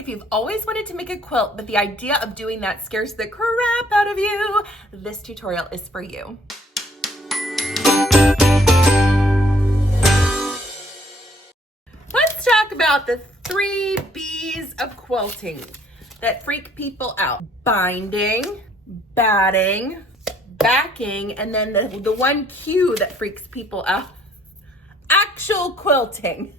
If you've always wanted to make a quilt, but the idea of doing that scares the crap out of you, this tutorial is for you. Let's talk about the 3 B's of quilting that freak people out. Binding, batting, backing, and then the one Q that freaks people out, actual quilting.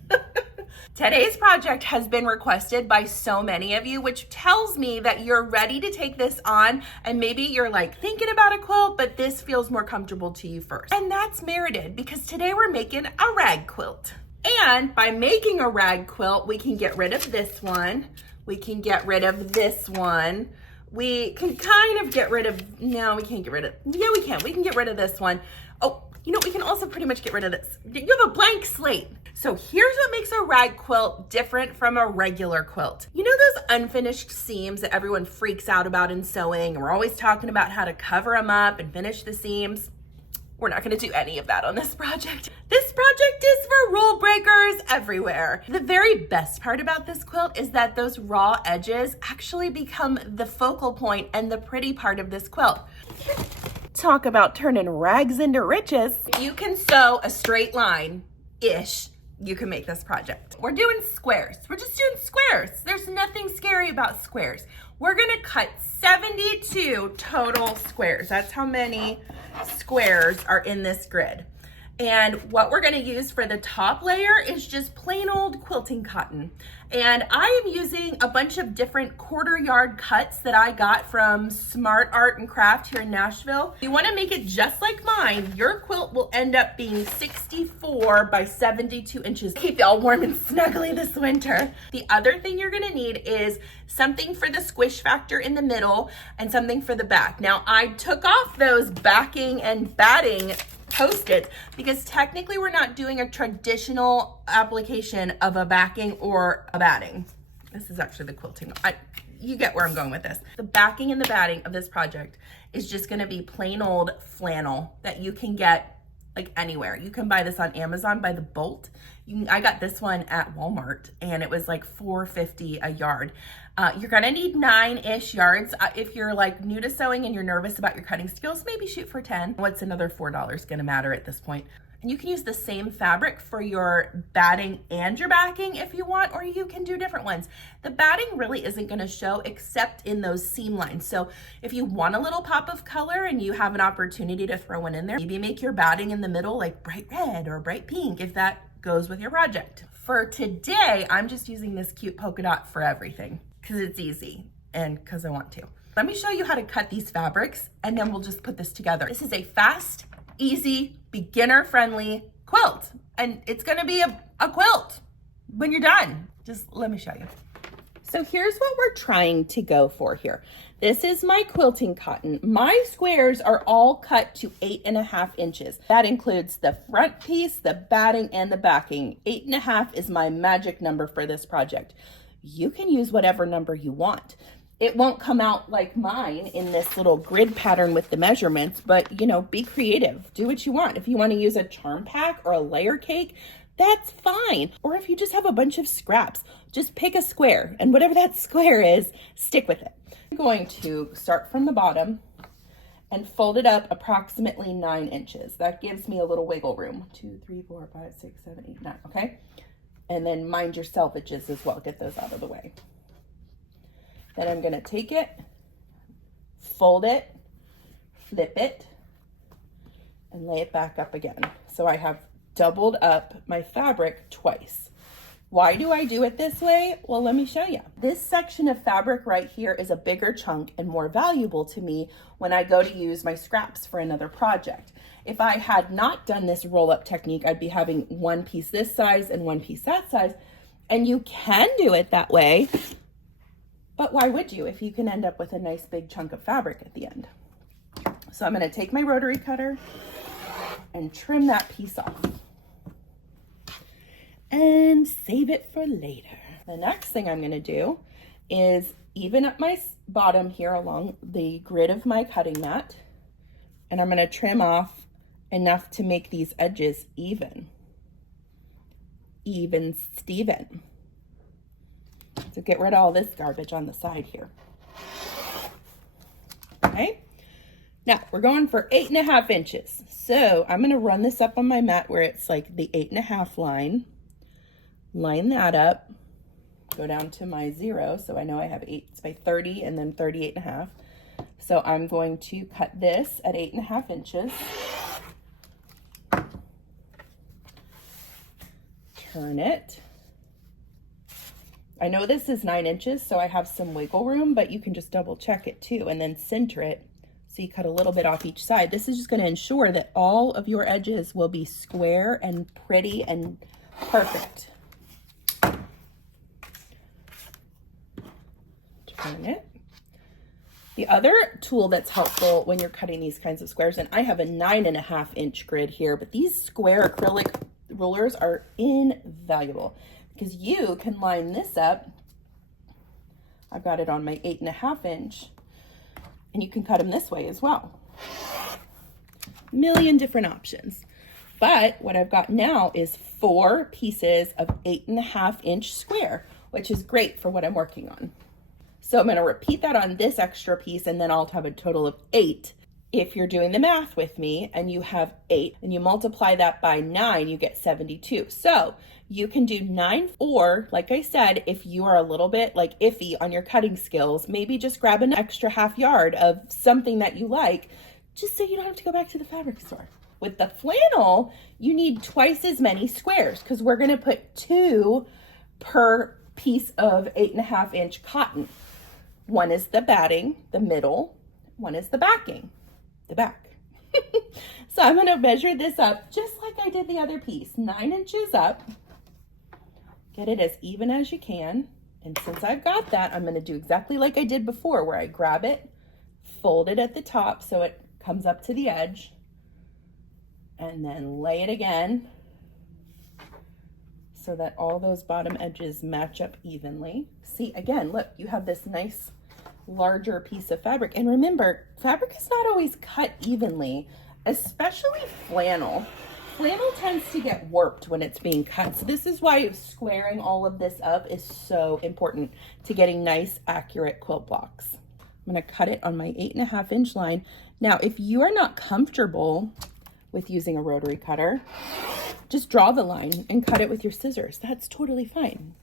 Today's project has been requested by so many of you, which tells me that you're ready to take this on, and maybe you're like thinking about a quilt, but this feels more comfortable to you first. And that's merited, because today we're making a rag quilt. And by making a rag quilt, we can get rid of this one. We can get rid of this one. We can kind of get rid of, no, we can't get rid of, yeah, we can. We can get rid of this one. Oh, you know, we can also pretty much get rid of this. You have a blank slate. So here's what makes a rag quilt different from a regular quilt. You know those unfinished seams that everyone freaks out about in sewing? And we're always talking about how to cover them up and finish the seams. We're not gonna do any of that on this project. This project is for rule breakers everywhere. The very best part about this quilt is that those raw edges actually become the focal point and the pretty part of this quilt. Talk about turning rags into riches. You can sew a straight line-ish. You can make this project. We're doing squares. We're just doing squares. There's nothing scary about squares. We're gonna cut 72 total squares. That's how many squares are in this grid. And what we're gonna use for the top layer is just plain old quilting cotton. And I am using a bunch of different 1/4 yard cuts that I got from Smart Art and Craft here in Nashville. If you wanna make it just like mine, your quilt will end up being 64 by 72 inches. Keep y'all warm and snuggly this winter. The other thing you're gonna need is something for the squish factor in the middle and something for the back. Now, I took off those backing and batting Post-its because technically we're not doing a traditional application of a backing or a batting. This is actually the quilting. You get where I'm going with this. The backing and the batting of this project is just gonna be plain old flannel that you can get like anywhere. You can buy this on Amazon by the bolt. I got this one at Walmart and it was like $4.50 a yard. You're gonna need 9-ish yards. If you're like new to sewing and you're nervous about your cutting skills, maybe shoot for 10. What's another $4 gonna matter at this point? And you can use the same fabric for your batting and your backing if you want, or you can do different ones. The batting really isn't gonna show except in those seam lines. So if you want a little pop of color and you have an opportunity to throw one in there, maybe make your batting in the middle like bright red or bright pink if that goes with your project. For today, I'm just using this cute polka dot for everything because it's easy and because I want to. Let me show you how to cut these fabrics and then we'll just put this together. This is a fast, easy, beginner-friendly quilt. And it's gonna be a quilt when you're done. Just let me show you. So here's what we're trying to go for here. This is my quilting cotton. My squares are all cut to 8.5 inches. That includes the front piece, the batting, and the backing. 8.5 is my magic number for this project. You can use whatever number you want. It won't come out like mine in this little grid pattern with the measurements, but you know, be creative. Do what you want. If you want to use a charm pack or a layer cake, that's fine. Or if you just have a bunch of scraps, just pick a square and whatever that square is, stick with it. I'm going to start from the bottom and fold it up approximately 9 inches. That gives me a little wiggle room. 2, 3, 4, 5, 6, 7, 8, 9, okay? And then mind your selvages as well. Get those out of the way. Then I'm gonna take it, fold it, flip it, and lay it back up again. So I have doubled up my fabric twice. Why do I do it this way? Well, let me show you. This section of fabric right here is a bigger chunk and more valuable to me when I go to use my scraps for another project. If I had not done this roll-up technique, I'd be having one piece this size and one piece that size. And you can do it that way, but why would you if you can end up with a nice big chunk of fabric at the end? So I'm gonna take my rotary cutter and trim that piece off and save it for later. The next thing I'm gonna do is even up my bottom here along the grid of my cutting mat, and I'm gonna trim off enough to make these edges even Steven. So get rid of all this garbage on the side here. Okay. Now we're going for 8.5 inches. So I'm going to run this up on my mat where it's like the 8.5 line. Line that up. Go down to my 0. So I know I have 8 by 30 and then 38.5. So I'm going to cut this at 8.5 inches. Turn it. I know this is 9 inches, so I have some wiggle room, but you can just double check it too and then center it. So you cut a little bit off each side. This is just going to ensure that all of your edges will be square and pretty and perfect. Turn it. The other tool that's helpful when you're cutting these kinds of squares, and I have a 9.5 inch grid here, but these square acrylic rulers are invaluable because you can line this up. I've got it on my 8.5 inch, and you can cut them this way as well. Million different options. But what I've got now is 4 pieces of 8.5 inch square, which is great for what I'm working on. So I'm going to repeat that on this extra piece, and then I'll have a total of 8. If you're doing the math with me and you have 8 and you multiply that by 9, you get 72. So you can do 9, or like I said, if you are a little bit like iffy on your cutting skills, maybe just grab an extra half yard of something that you like, just so you don't have to go back to the fabric store. With the flannel, you need twice as many squares because we're going to put 2 per piece of 8.5 inch cotton. One is the batting, the middle, one is the backing, the back. So I'm going to measure this up just like I did the other piece, 9 inches up. Get it as even as you can. And since I've got that, I'm going to do exactly like I did before, where I grab it, fold it at the top so it comes up to the edge, and then lay it again so that all those bottom edges match up evenly. See, again, look, you have this nice larger piece of fabric. And remember, fabric is not always cut evenly, especially flannel. Flannel tends to get warped when it's being cut. So this is why squaring all of this up is so important to getting nice, accurate quilt blocks. I'm going to cut it on my 8.5 inch line. Now, if you are not comfortable with using a rotary cutter, just draw the line and cut it with your scissors. That's totally fine.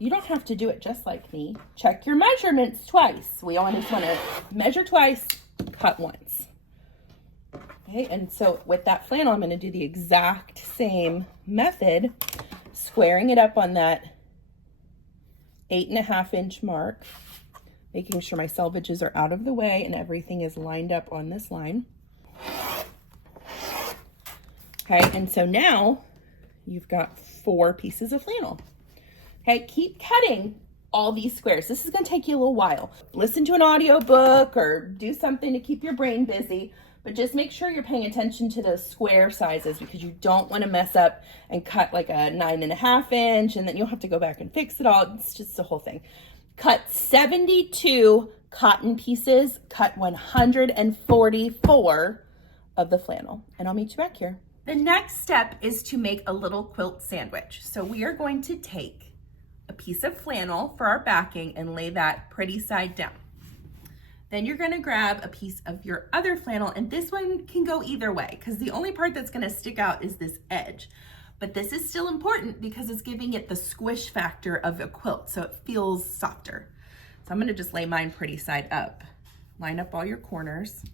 You don't have to do it just like me. Check your measurements twice. We always want to measure twice, cut once. Okay, and so with that flannel, I'm going to do the exact same method, squaring it up on that 8.5 inch mark, making sure my selvages are out of the way and everything is lined up on this line. Okay, and so now you've got 4 pieces of flannel. Okay, keep cutting all these squares. This is going to take you a little while. Listen to an audiobook or do something to keep your brain busy, but just make sure you're paying attention to those square sizes because you don't want to mess up and cut like a 9.5 inch and then you'll have to go back and fix it all. It's just the whole thing. Cut 72 cotton pieces, cut 144 of the flannel, and I'll meet you back here. The next step is to make a little quilt sandwich. So we are going to take a piece of flannel for our backing and lay that pretty side down. Then you're gonna grab a piece of your other flannel, and this one can go either way because the only part that's gonna stick out is this edge. But this is still important because it's giving it the squish factor of a quilt, so it feels softer. So I'm gonna just lay mine pretty side up. Line up all your corners.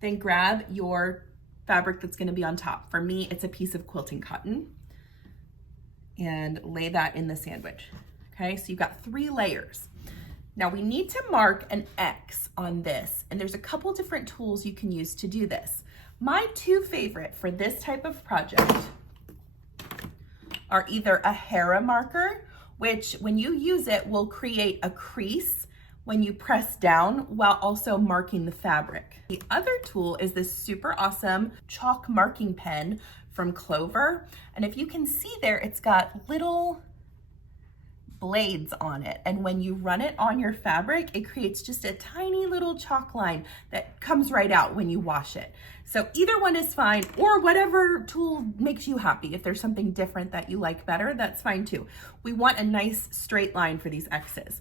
Then grab your fabric that's gonna be on top. For me, it's a piece of quilting cotton. And lay that in the sandwich. Okay, so you've got 3 layers. Now we need to mark an X on this, and there's a couple different tools you can use to do this. My 2 favorite for this type of project are either a Hera marker, which when you use it will create a crease when you press down while also marking the fabric. The other tool is this super awesome chalk marking pen from Clover. And if you can see there, it's got little blades on it. And when you run it on your fabric, it creates just a tiny little chalk line that comes right out when you wash it. So either one is fine, or whatever tool makes you happy. If there's something different that you like better, that's fine too. We want a nice straight line for these X's.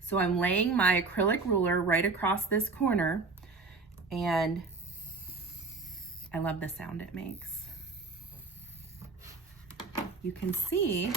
So I'm laying my acrylic ruler right across this corner, and I love the sound it makes. You can see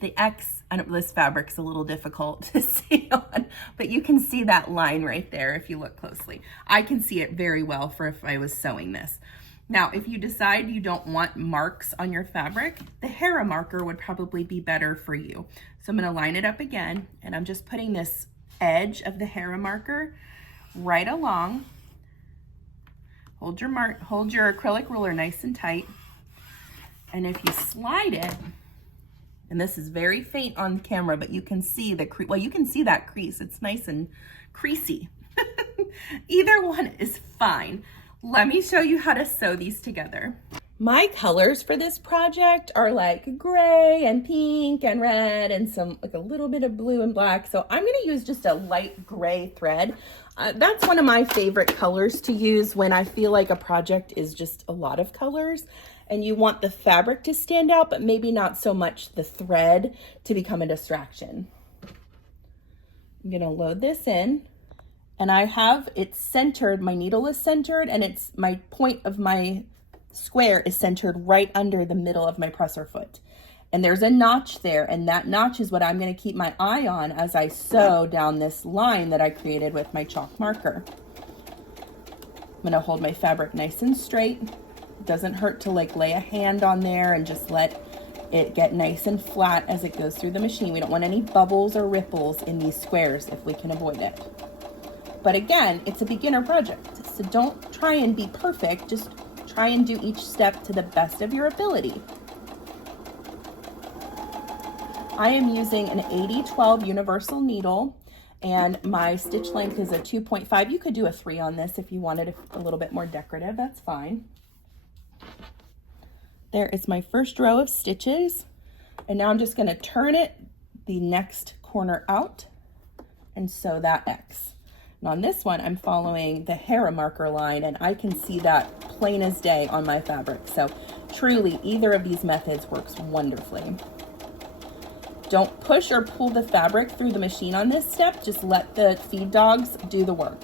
the X, this fabric's a little difficult to see on, but you can see that line right there if you look closely. I can see it very well for if I was sewing this. Now, if you decide you don't want marks on your fabric, the Hera marker would probably be better for you. So I'm gonna line it up again, and I'm just putting this edge of the Hera marker right along. Hold your acrylic ruler nice and tight. And if you slide it, and this is very faint on camera, but you can see the well, you can see that crease. It's nice and creasy. Either one is fine. Let me show you how to sew these together. My colors for this project are like gray and pink and red and some like a little bit of blue and black. So I'm gonna use just a light gray thread. That's one of my favorite colors to use when I feel like a project is just a lot of colors and you want the fabric to stand out, but maybe not so much the thread to become a distraction. I'm gonna load this in, and I have it centered, my needle is centered, and it's my point of my square is centered right under the middle of my presser foot. And there's a notch there, and that notch is what I'm gonna keep my eye on as I sew down this line that I created with my chalk marker. I'm gonna hold my fabric nice and straight. It doesn't hurt to like lay a hand on there and just let it get nice and flat as it goes through the machine. We don't want any bubbles or ripples in these squares if we can avoid it. But again, it's a beginner project, so don't try and be perfect, just try and do each step to the best of your ability. I am using an 80-12 universal needle, and my stitch length is a 2.5. You could do a 3 on this if you wanted a little bit more decorative, that's fine. There is my first row of stitches, and now I'm just gonna turn it the next corner out and sew that X. And on this one, I'm following the Hera marker line, and I can see that plain as day on my fabric. So truly, either of these methods works wonderfully. Don't push or pull the fabric through the machine on this step. Just let the feed dogs do the work.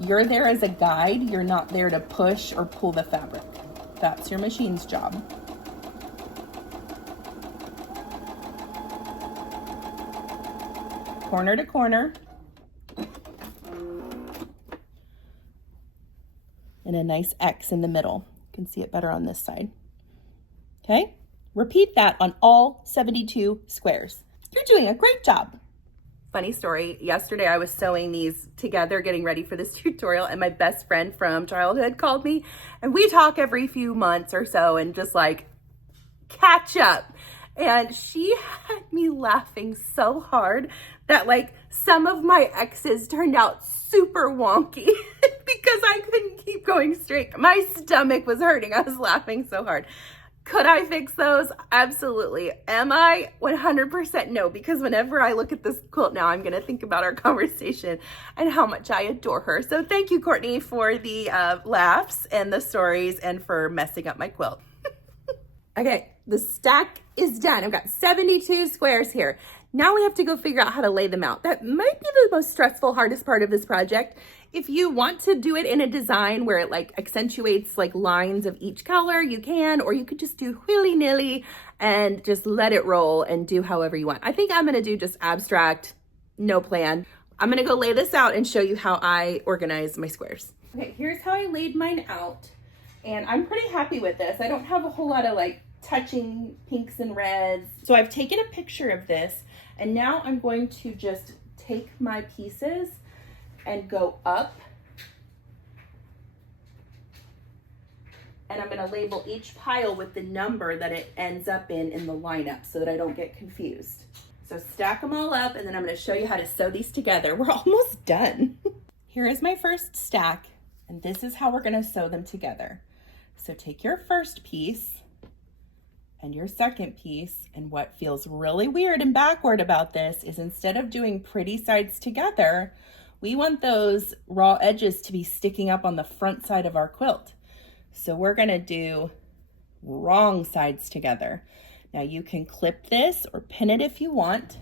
You're there as a guide. You're not there to push or pull the fabric. That's your machine's job. Corner to corner. And a nice X in the middle. You can see it better on this side. Okay? Repeat that on all 72 squares. You're doing a great job. Funny story, yesterday I was sewing these together, getting ready for this tutorial, and my best friend from childhood called me, and we talk every few months or so and just like catch up. And she had me laughing so hard that like some of my X's turned out super wonky because I couldn't keep going straight. My stomach was hurting. I was laughing so hard. Could I fix those? Absolutely. Am I? 100% no, because whenever I look at this quilt now, I'm going to think about our conversation and how much I adore her. So thank you, Courtney, for the laughs and the stories and for messing up my quilt. Okay, the stack is done. I've got 72 squares here. Now we have to go figure out how to lay them out. That might be the most stressful, hardest part of this project. If you want to do it in a design where it like accentuates like lines of each color, you can, or you could just do willy-nilly and just let it roll and do however you want. I think I'm gonna do just abstract, no plan. I'm gonna go lay this out and show you how I organize my squares. Okay, here's how I laid mine out. And I'm pretty happy with this. I don't have a whole lot of like touching pinks and reds. So I've taken a picture of this, and now I'm going to just take my pieces and go up. And I'm gonna label each pile with the number that it ends up in the lineup so that I don't get confused. So stack them all up, and then I'm gonna show you how to sew these together. We're almost done. Here is my first stack, and this is how we're gonna sew them together. So take your first piece and your second piece. And what feels really weird and backward about this is instead of doing pretty sides together, we want those raw edges to be sticking up on the front side of our quilt. So we're gonna do wrong sides together. Now you can clip this or pin it if you want.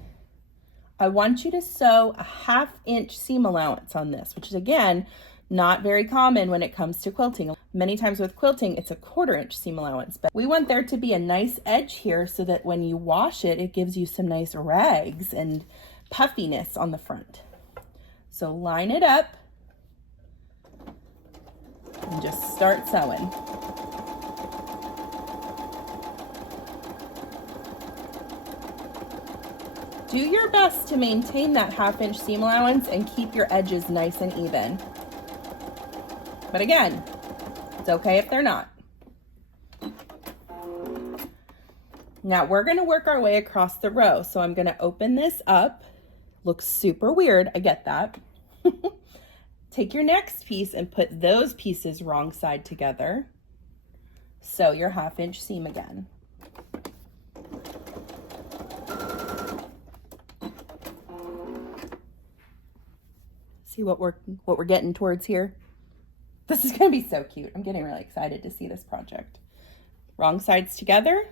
I want you to sew a 1/2 inch seam allowance on this, which is again, not very common when it comes to quilting. Many times with quilting, it's a 1/4 inch seam allowance, but we want there to be a nice edge here so that when you wash it, it gives you some nice rags and puffiness on the front. So line it up and just start sewing. Do your best to maintain that 1/2 inch seam allowance and keep your edges nice and even. But again, it's okay if they're not. Now we're gonna work our way across the row. So I'm gonna open this up. Looks super weird, I get that. Take your next piece and put those pieces wrong side together. Sew your 1/2 inch seam again. See what we're getting towards here? This is gonna be so cute. I'm getting really excited to see this project. Wrong sides together,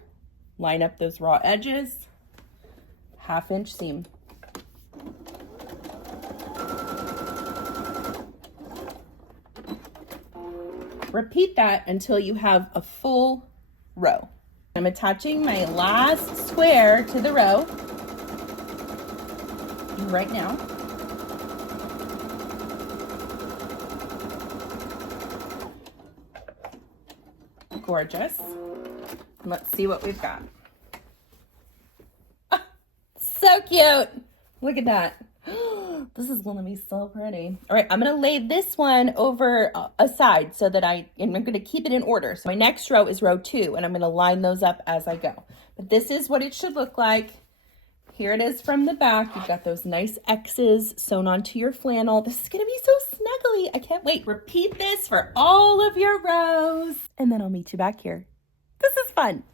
line up those raw edges, 1/2 inch seam. Repeat that until you have a full row. I'm attaching my last square to the row right now. Gorgeous. Let's see what we've got. Oh, so cute. Look at that. This is gonna be so pretty. All right, I'm gonna lay this one over aside so that I'm gonna keep it in order. So my next row is row 2, and I'm gonna line those up as I go. But this is what it should look like. Here it is from the back. You've got those nice X's sewn onto your flannel. This is gonna be so snuggly. I can't wait. Repeat this for all of your rows, and then I'll meet you back here. This is fun.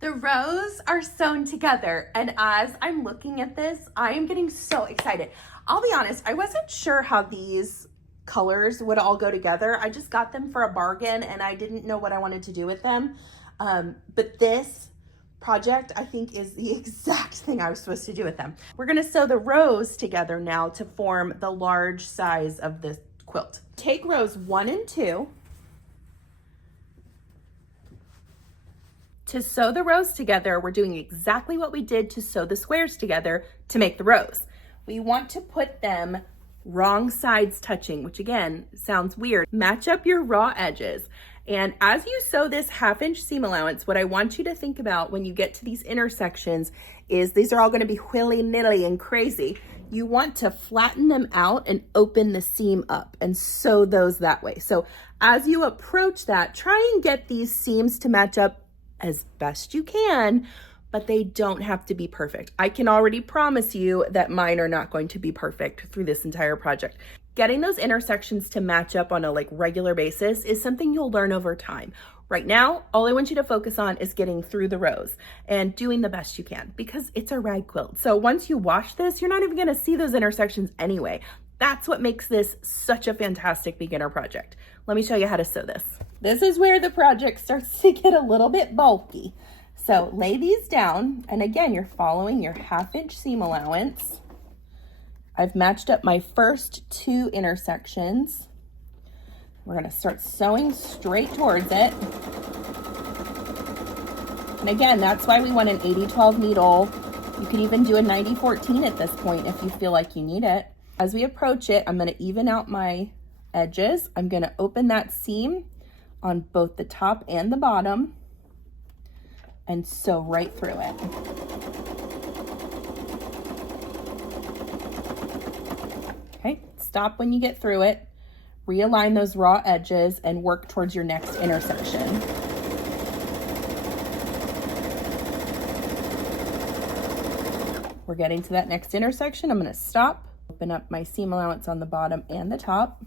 The rows are sewn together, and as I'm looking at this, I am getting so excited. I'll be honest, I wasn't sure how these colors would all go together. I just got them for a bargain, and I didn't know what I wanted to do with them. But this project, I think, is the exact thing I was supposed to do with them. We're gonna sew the rows together now to form the large size of the quilt. Take rows 1 and 2. To sew the rows together, we're doing exactly what we did to sew the squares together to make the rows. We want to put them wrong sides touching, which again, sounds weird. Match up your raw edges. And as you sew this 1/2 inch seam allowance, what I want you to think about when you get to these intersections is these are all gonna be willy-nilly and crazy. You want to flatten them out and open the seam up and sew those that way. So as you approach that, try and get these seams to match up as best you can, but they don't have to be perfect. I can already promise you that mine are not going to be perfect through this entire project. Getting those intersections to match up on a regular basis is something you'll learn over time. Right now, all I want you to focus on is getting through the rows and doing the best you can because it's a rag quilt. So once you wash this, you're not even gonna see those intersections anyway. That's what makes this such a fantastic beginner project. Let me show you how to sew this. This is where the project starts to get a little bit bulky. So lay these down, and again, you're following your 1/2 inch seam allowance. I've matched up my first 2 intersections. We're gonna start sewing straight towards it. And again, that's why we want an 80-12 needle. You could even do a 90-14 at this point if you feel like you need it. As we approach it, I'm gonna even out my edges. I'm gonna open that seam on both the top and the bottom and sew right through it. Okay, stop when you get through it. Realign those raw edges and work towards your next intersection. We're getting to that next intersection. I'm gonna stop, open up my seam allowance on the bottom and the top,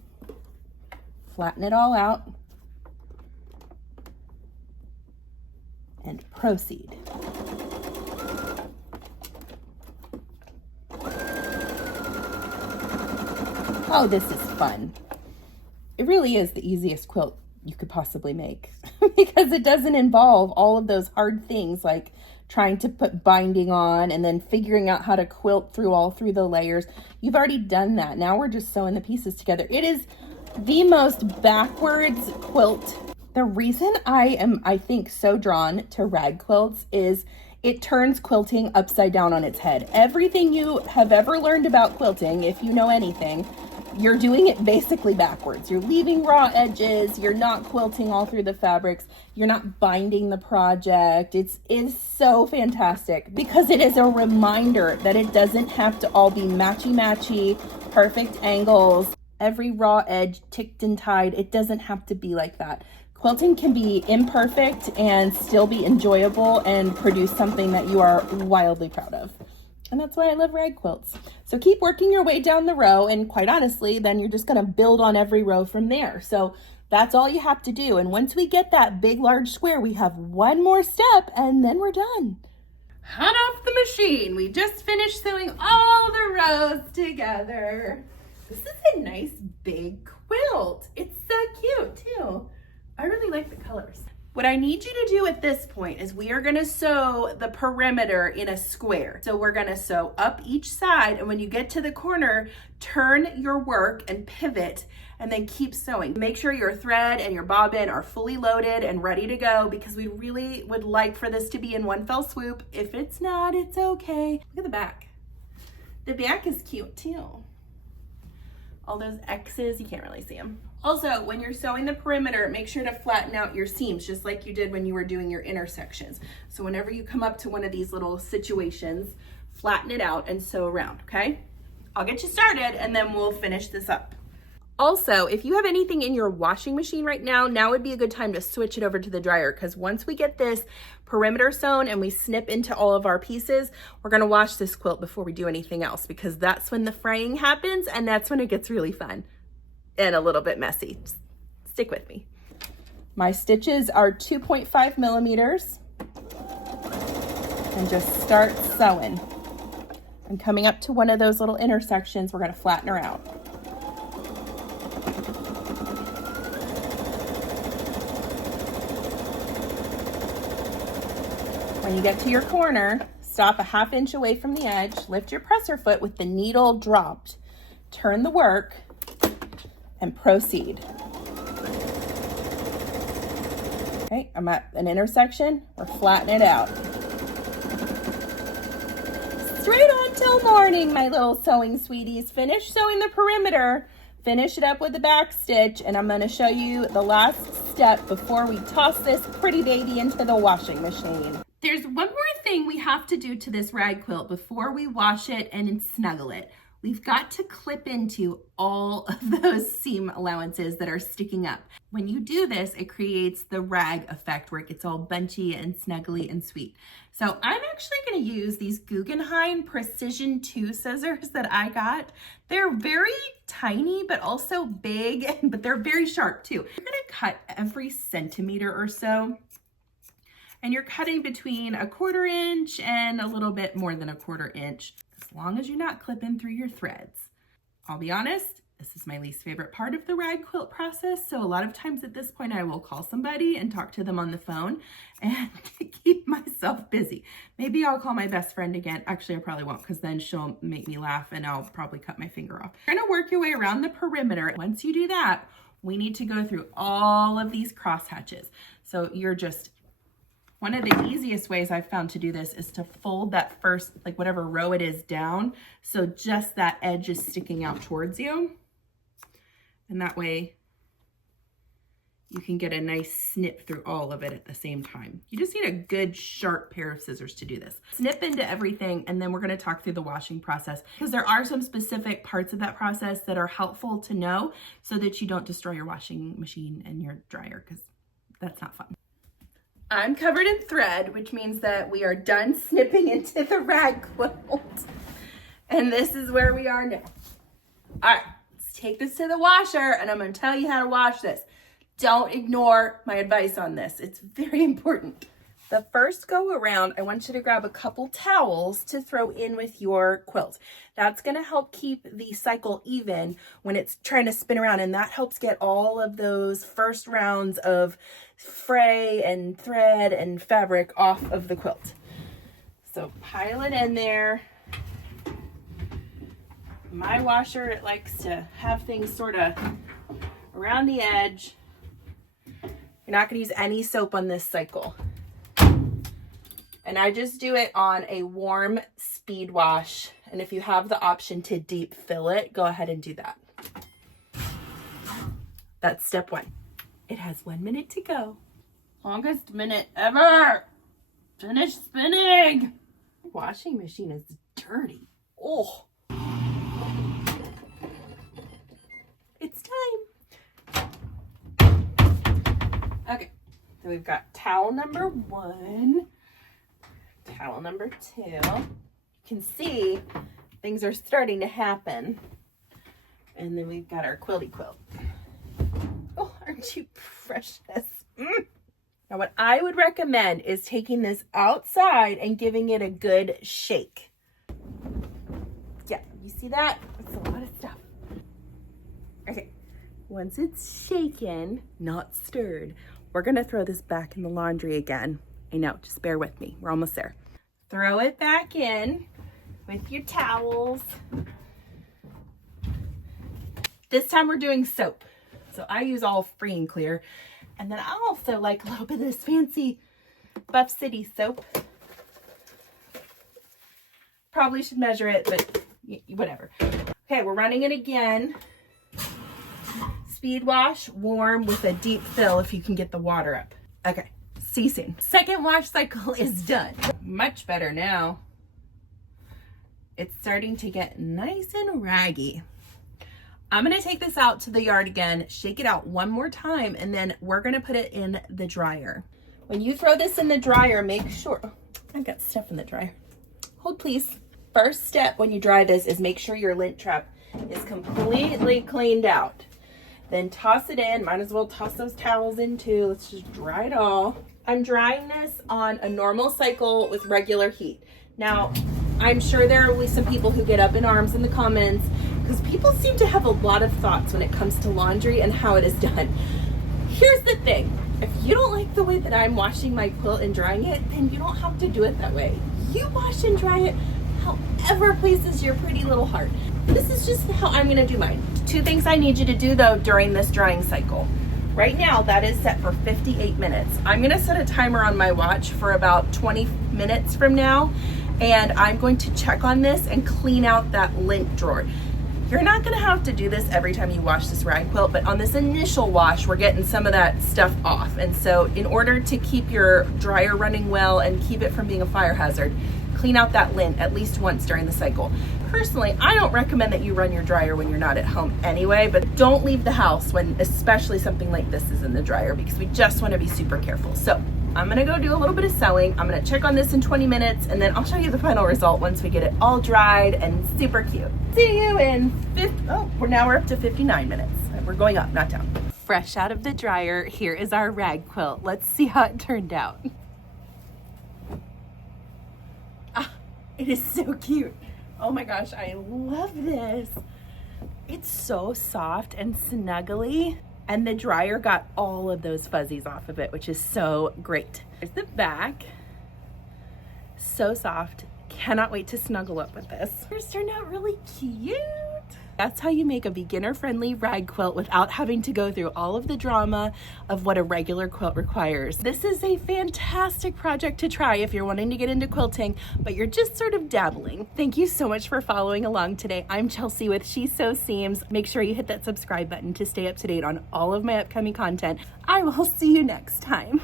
flatten it all out, and proceed. Oh, this is fun. It really is the easiest quilt you could possibly make because it doesn't involve all of those hard things like trying to put binding on and then figuring out how to quilt through the layers. You've already done that. Now we're just sewing the pieces together. It is the most backwards quilt. The reason I think so drawn to rag quilts is it turns quilting upside down on its head. Everything you have ever learned about quilting, if you know anything, you're doing it basically backwards. You're leaving raw edges. You're not quilting all through the fabrics. You're not binding the project. It is so fantastic because it is a reminder that it doesn't have to all be matchy-matchy, perfect angles, every raw edge ticked and tied. It doesn't have to be like that. Quilting can be imperfect and still be enjoyable and produce something that you are wildly proud of. And that's why I love rag quilts. So keep working your way down the row, and quite honestly, then you're just gonna build on every row from there. So that's all you have to do. And once we get that big, large square, we have one more step and then we're done. Hot off the machine. We just finished sewing all the rows together. This is a nice big quilt. It's so cute too. I really like the colors. What I need you to do at this point is we are gonna sew the perimeter in a square. So we're gonna sew up each side, and when you get to the corner, turn your work and pivot, and then keep sewing. Make sure your thread and your bobbin are fully loaded and ready to go because we really would like for this to be in one fell swoop. If it's not, it's okay. Look at the back. The back is cute too. All those X's, you can't really see them. Also, when you're sewing the perimeter, make sure to flatten out your seams just like you did when you were doing your intersections. So whenever you come up to one of these little situations, flatten it out and sew around, okay? I'll get you started and then we'll finish this up. Also, if you have anything in your washing machine right now, now would be a good time to switch it over to the dryer because once we get this perimeter sewn and we snip into all of our pieces, we're gonna wash this quilt before we do anything else because that's when the fraying happens and that's when it gets really fun and a little bit messy. Just stick with me. My stitches are 2.5 millimeters and just start sewing. I'm coming up to one of those little intersections. We're gonna flatten her out. When you get to your corner, stop a 1/2 inch away from the edge, lift your presser foot with the needle dropped, turn the work, and proceed. Okay, I'm at an intersection, we're flattening it out. Straight on till morning, my little sewing sweeties. Finish sewing the perimeter, finish it up with the back stitch, and I'm gonna show you the last step before we toss this pretty baby into the washing machine. There's one more thing we have to do to this rag quilt before we wash it and snuggle it. We've got to clip into all of those seam allowances that are sticking up. When you do this, it creates the rag effect where it gets all bunchy and snuggly and sweet. So I'm actually gonna use these Guggenheim Precision 2 scissors that I got. They're very tiny, but also big, but they're very sharp too. You're gonna cut every centimeter or so. And you're cutting between 1/4 inch and a little bit more than 1/4 inch, as long as you're not clipping through your threads. I'll be honest, this is my least favorite part of the rag quilt process. So a lot of times at this point, I will call somebody and talk to them on the phone and keep myself busy. Maybe I'll call my best friend again. Actually, I probably won't because then she'll make me laugh and I'll probably cut my finger off. You're gonna work your way around the perimeter. Once you do that, we need to go through all of these cross hatches. So you're just, one of the easiest ways I've found to do this is to fold that first, like whatever row it is down, so just that edge is sticking out towards you. And that way you can get a nice snip through all of it at the same time. You just need a good sharp pair of scissors to do this. Snip into everything, and then we're gonna talk through the washing process because there are some specific parts of that process that are helpful to know so that you don't destroy your washing machine and your dryer because that's not fun. I'm covered in thread, which means that we are done snipping into the rag quilt. And this is where we are now. All right, let's take this to the washer and I'm gonna tell you how to wash this. Don't ignore my advice on this. It's very important. The first go around, I want you to grab a couple towels to throw in with your quilt. That's gonna help keep the cycle even when it's trying to spin around, and that helps get all of those first rounds of fray and thread and fabric off of the quilt. So pile it in there. My washer, it likes to have things sort of around the edge. You're not gonna use any soap on this cycle. And I just do it on a warm speed wash. And if you have the option to deep fill it, go ahead and do that. That's step one. It has 1 minute to go. Longest minute ever. Finish spinning. Washing machine is dirty. Oh. It's time. Okay, so we've got towel number 1. Towel number 2. You can see things are starting to happen. And then we've got our quilty quilt. Oh, aren't you precious? Now what I would recommend is taking this outside and giving it a good shake. Yeah, you see that? It's a lot of stuff. Okay, once it's shaken, not stirred, we're gonna throw this back in the laundry again. I know, just bear with me. We're almost there. Throw it back in with your towels. This time we're doing soap. So I use all free and clear. And then I also like a little bit of this fancy Buff City soap. Probably should measure it, but whatever. Okay, we're running it again. Speed wash, warm with a deep fill if you can get the water up. Okay. See you soon. Second wash cycle is done. Much better now. It's starting to get nice and raggy. I'm gonna take this out to the yard again, shake it out one more time, and then we're gonna put it in the dryer. When you throw this in the dryer, make sure, oh, I've got stuff in the dryer. Hold please. First step when you dry this is make sure your lint trap is completely cleaned out. Then toss it in. Might as well toss those towels in too. Let's just dry it all. I'm drying this on a normal cycle with regular heat. Now, I'm sure there will be some people who get up in arms in the comments because people seem to have a lot of thoughts when it comes to laundry and how it is done. Here's the thing. If you don't like the way that I'm washing my quilt and drying it, then you don't have to do it that way. You wash and dry it however pleases your pretty little heart. This is just how I'm gonna do mine. 2 things I need you to do though during this drying cycle. Right now that is set for 58 minutes. I'm gonna set a timer on my watch for about 20 minutes from now, and I'm going to check on this and clean out that lint drawer. You're not gonna have to do this every time you wash this rag quilt, but on this initial wash, we're getting some of that stuff off. And so in order to keep your dryer running well and keep it from being a fire hazard, clean out that lint at least once during the cycle. Personally, I don't recommend that you run your dryer when you're not at home anyway, but don't leave the house when especially something like this is in the dryer because we just wanna be super careful. So I'm gonna go do a little bit of sewing. I'm gonna check on this in 20 minutes and then I'll show you the final result once we get it all dried and super cute. See you in we're up to 59 minutes. We're going up, not down. Fresh out of the dryer, here is our rag quilt. Let's see how it turned out. It is so cute. Oh my gosh, I love this. It's so soft and snuggly, and the dryer got all of those fuzzies off of it, which is so great. There's the back. So soft. Cannot wait to snuggle up with this. Yours turned out really cute. That's how you make a beginner-friendly rag quilt without having to go through all of the drama of what a regular quilt requires. This is a fantastic project to try if you're wanting to get into quilting, but you're just sort of dabbling. Thank you so much for following along today. I'm Chelsea with She Sews Seams. Make sure you hit that subscribe button to stay up to date on all of my upcoming content. I will see you next time.